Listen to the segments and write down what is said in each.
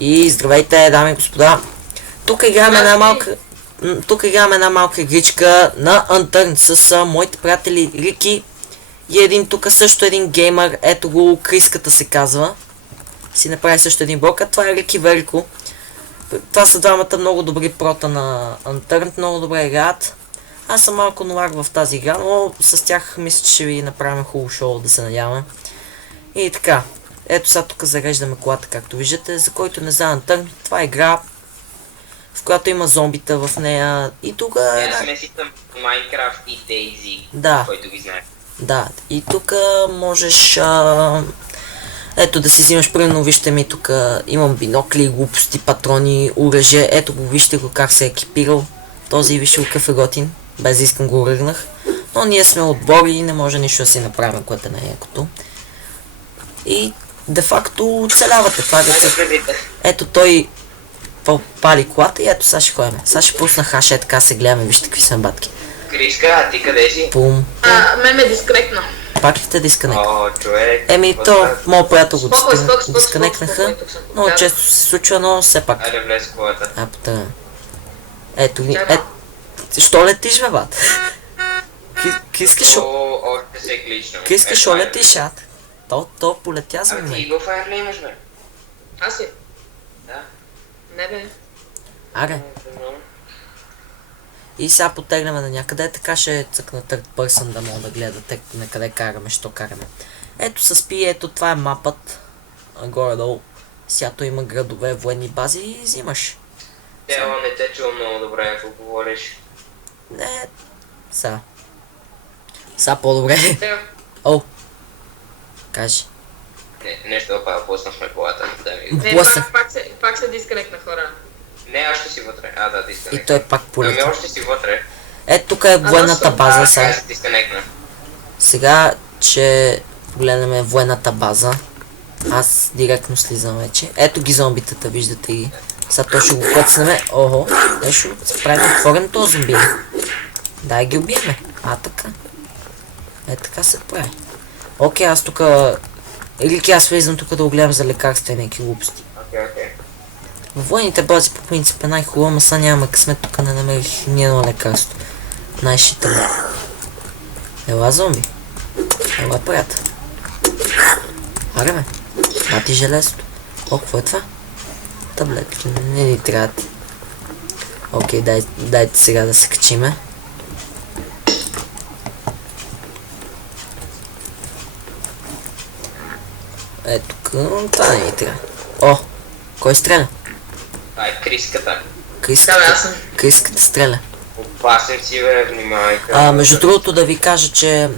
И здравейте, дами и господа. Тук играем една малка игричка на Unturned с моите приятели Рики и един тук също един геймър. Ето го, Криската се казва. Си направи също един блок, а това е Рики Велико. Това са двамата много добри прота на Unturned, много добре играят. Аз съм малко новак в тази игра, но с тях мисля, че ще ви направим хубаво шоу, да се надяваме. И така, ето сега тук зареждаме колата, както виждате. За който не знае Unturned, това е игра, в която има зомбита в нея. И тук Аз смеситам Minecraft и Daisy, да, който ги знае. да, и тук можеш ето да си взимаш, примерно вижте ми тук имам бинокли, глупости, патрони, оръжие. Ето го, вижте го как се е екипирал. Този вижте го какъв е готин, без да искам го ръгнах. Но ние сме отбори и не може нищо да си направим, което е най-якото. И де-факто оцелявате. Това е ето той пали колата и ето сега ще ходим. Сега ще пусна хаша, така се гледаме, вижте какви са батки. Криска, а ти къде си? Пум. Ме дискрекна. Пак ли те дисконект? О, човек. Еми то, моят приятел го дисконектнаха. Спокойно. Много често се случва, но все пак. Айде влез в колата. А, потъна. Ето ни, що летиш, бе, бат? Кискаш, О, още се глична. кискаш, шо летиш, ад? То полетя за А ти мен. го файр ли имаш, бе? Аз ли? Да. Не бе. Аре, и сега потегнем на някъде, така ще цъкна third person да мога да гледате на къде караме, що караме. Ето с пи, ето това е мапът. Горе-долу. Сято има градове, военни бази и взимаш. Тело не те чува много добре, ако говориш. Не, са. Са по-добре. Тео. О, кажи. Не, нещо да пада, пуснахме колата. Да ми... Не, Блъснах. пак се дискрекна, хора. Не, аз ще си вътре. А, да, дисконектна. И той пак Ами полетя. още си вътре. Ето тук е военната база сега. Аз дисконектна. Сега, че погледнем военната база. Аз директно слизам вече. Ето ги зомбитата, виждате ги. Сега то ще го пъцнеме. Охо, нещо се прави отворен този зомби. Дай ги убиеме. А, така. Е, така се прави. Окей, аз тук... Рики, аз влизам тук да огледам за лекарства и някакви глупости. Окей. В военните бази по принцип е най-хубаво, но сега нямаме късмет, тук не намерих ни едно лекарство. Най-шитаме. Ела, зомби. Ела, приятел. Аре, бе. Мати железото. О, какво е това? Таблетки. Не ни трябват. Окей, дайте сега да се качиме. Ето, това не ни трябва. О, кой стреля? Това е Криската. Да, бе, аз съм. Криската стреля. Опасен си, бе, внимавай. Между другото да ви кажа, че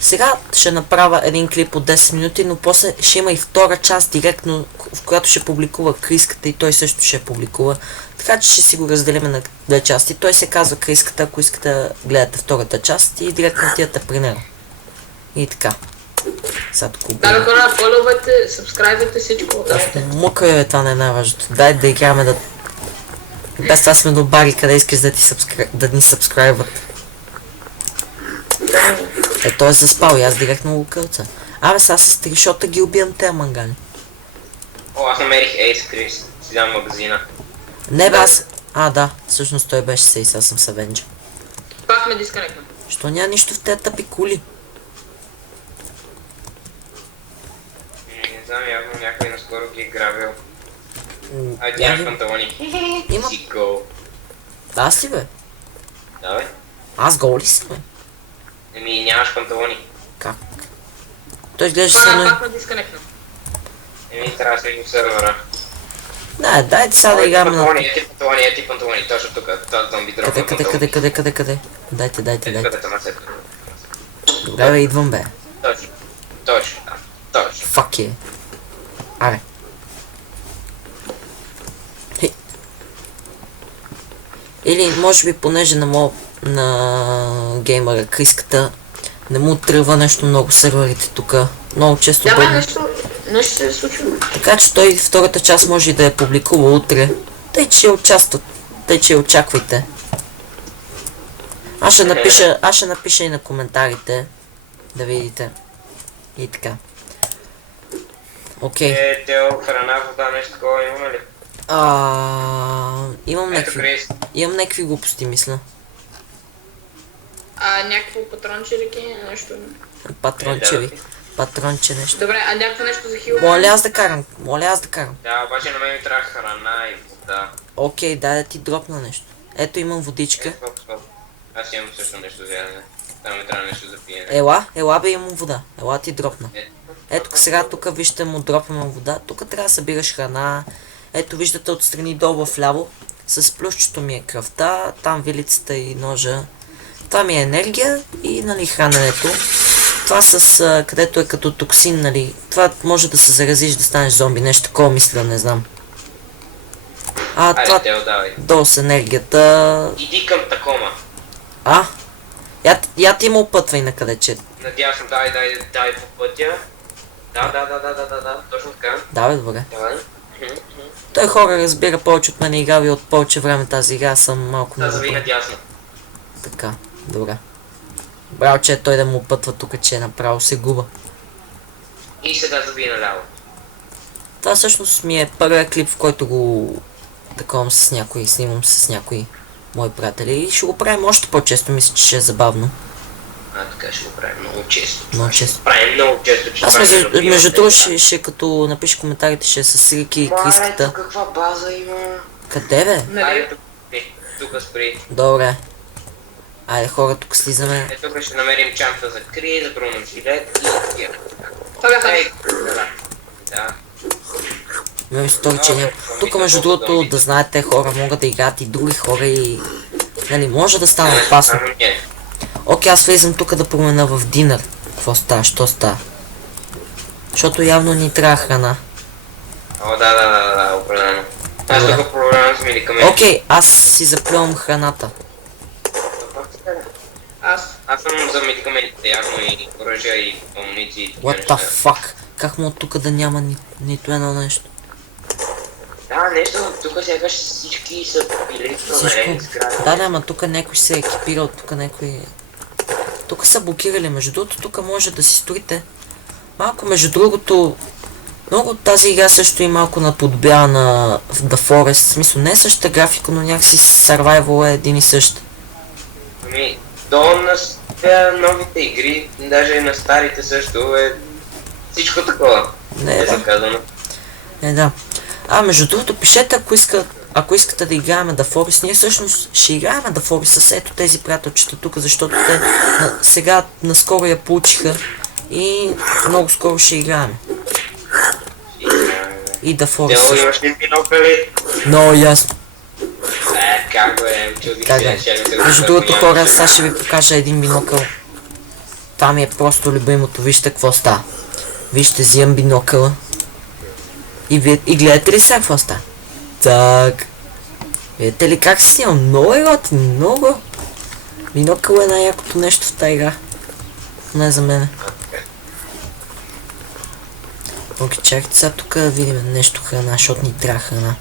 сега ще направя един клип от 10 минути, но после ще има и втора част директно, в която ще публикува Криската и той също ще публикува. Така че ще си го разделим на две части. Той се казва Криската, ако искате да гледате втората част и директно отидете при него. И така. Сега тук Да, бе, хора, фоловете, сабскрайбвайте всичко. мука е, това не е най-важното. Дай да играме да... Без това сме добари, къде искаш да ни сабскрайбват. Е, той е заспал и аз директно го кълца. Абе, сега с 3 шота ги убивам те мангали. О, аз намерих Ace Крис. Си дам магазина. Не бе, аз... А, да, всъщност той беше се и сега съм Савенджа. Пак ме дискрекна. Що няма нищо в тези тъпи кули? Не знам, явно някой наскоро ги е грабил. Ай, Я нямаш ви- панталони. Има. Си гол. Аз ли бе? Да, бе. Аз гол ли съм бе? Еми, нямаш панталони. Как? Той изглежда се... Пак ме дискрекна. Еми, трябва да сме в сервера. Да, дайте сега да играме на... Ети панталони, точно тук. Този зомби дропна Къде? Дайте. Къде съм аз ето. Добре бе, идвам бе. Точно. Фак е. Аре. Хей. Или може би понеже на геймера Криската не му тръгва нещо много серверите тук. Много често Да, бе, бъдне. нещо се е случило. Така че той втората част може и да я публикува утре. Тъй че участват. Тъй че очаквайте. Аз ще напиша и на коментарите. Да видите. И така. Окей. Тео, храна, вода, нещо такова имаме ли? Имам Ето някакви... Крис. Имам някакви глупости, мисля. Някакво патронче реки, нещо. Патрончеви. Патронче нещо. Добре, някакво нещо за хил. Моля аз да карам. Да, обаче на мен ми трябва храна и вода. Окей, дай да ти дропна нещо. Ето имам водичка. Стоп. Аз имам също нещо за ядене. Там ми трябва нещо за пиене. Ела бе, имам вода. Ела ти дропна. Ето сега тук вижте му дропваме вода. Тук трябва да събираш храна. Ето виждате отстрани долу вляво. С плюсчето ми е кръвта, там вилицата и ножа. Това ми е енергия и нали храненето. Това с където е като токсин, нали. Това може да се заразиш да станеш зомби, нещо такова мисля, не знам. Това Тео, давай. долу с енергията. Иди към Такома. Я ти му опътвай на къде че. Надясно, дай по пътя. Да, точно така. Да бе, добре. Давай. Той хора разбира повече от мен и играли от повече време тази игра, съм малко Да, зави надясно. Така, добре. Браво, че той да му опътва тук, че направо се губа. И сега зави наляво. Това всъщност ми е първият клип, в който го таковам с някои, снимам с някои мои приятели и ще го правим още по-често, мисля, че ще е забавно. Така ще го правим много често. Много често. Правим много често, че Аз това между другото ще като напиш коментарите, ще е с Рики и Криската. Мале, каква база има? Къде бе? Нали? Тук спри. Добре. Айде хора, тук слизаме. Тук ще намерим чанта за Кри, за Бруно жилет и такива. Това бяха. Да. Ме стори, че няма. Тук между другото да знаете, хора могат да играят и други хора и... Нали, може да стане опасно. Окей, аз влизам тук да променя в динър. Какво става? Що става? Защото явно ни трябва храна. О, да, определено. Аз тук проблема с медикаменти. Окей, аз си заплювам храната. Аз съм за медикаментите, явно и оръжия и амуниции. What the fuck? Как му тук да няма нито едно нещо? Да, нещо, тук сякаш всички са били проверени сгради. Да, ама тук някой се е екипирал, тук някой... Тук са блокирали, между другото, тук може да си строите. Малко, между другото, много от тази игра също и малко наподобява на The Forest. В смисъл, не е същата графика, но някакси Survival е един и същ. Ами, на новите игри, даже на старите също е всичко такова. Не, да. Заказано. Да. Между другото, пишете, ако искате да играем The Forest, ние всъщност ще играем The Forest с ето тези приятелчета тук, защото те сега наскоро я получиха и много скоро ще играем. И The Forest. Дело, имаш ли бинокъли? Много ясно. Как бе, чудих Как се, бе? ще ми се Между другото хора, сега ще ви покажа един бинокъл. Това ми е просто любимото, вижте какво става. Вижте, взимам бинокъла. И гледате ли сега какво става? Так. Видите ли как се снимам? Много е готин, много. Бинокъл е най-якото нещо в тази игра. Не за мене. Окей, чакайте сега тук да видим нещо храна, защото ни трябва храна.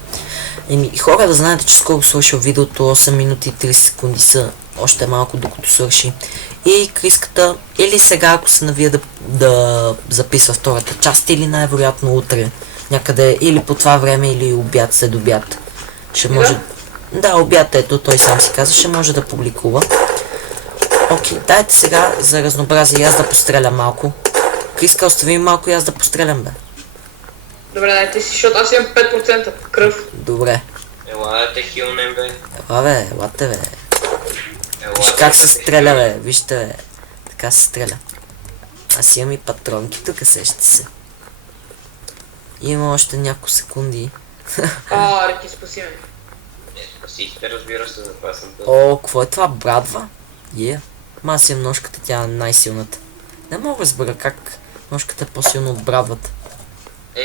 Хора, да знаете, че скоро свършил видеото, 8 минути и 30 секунди са още малко докато свърши. И Криската, или сега ако се навия да записва втората част, или най-вероятно утре. Някъде, или по това време, или обяд, след обяд. Ще може... Да, обяд, ето, той сам си каза, ще може да публикува. Окей, дайте сега за разнообразие аз да пострелям малко. Криска, остави малко и аз да пострелям, бе. Добре, дайте си, защото аз имам 5% кръв. Добре. Ела да те хилнем, бе. Ела, бе, елате, бе. Виж Ела как да се те стреля, хилнем. бе, вижте, бе. Така се стреля. Аз имам и патронки, тук сещате се. Има още няколко секунди. Реки, спаси ме. Спасихте, разбира се, за това съм тук. О, какво е това, брадва? Ма аз имам ножката, тя е най-силната. Не мога да разбера как ножката е по-силно от брадвата.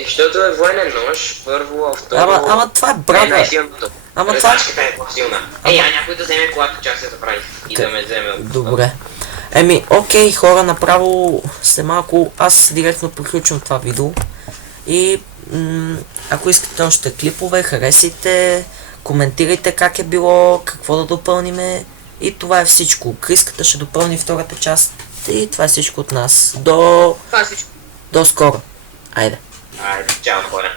Защото е военен нож, първо, а второ... Ама това е е брадва. най-силното. Ама това... Разлачката е по-силна. Някой да вземе колата, чак се забрави. И да ме вземе от... Добре. Окей, хора, направо след малко аз директно приключвам това видео. И ако искате още клипове, харесайте, коментирайте как е било, какво да допълниме. И това е всичко. Криската ще допълни втората част. И това е всичко от нас. Това е всичко. До скоро. Айде. Айде, чао хора.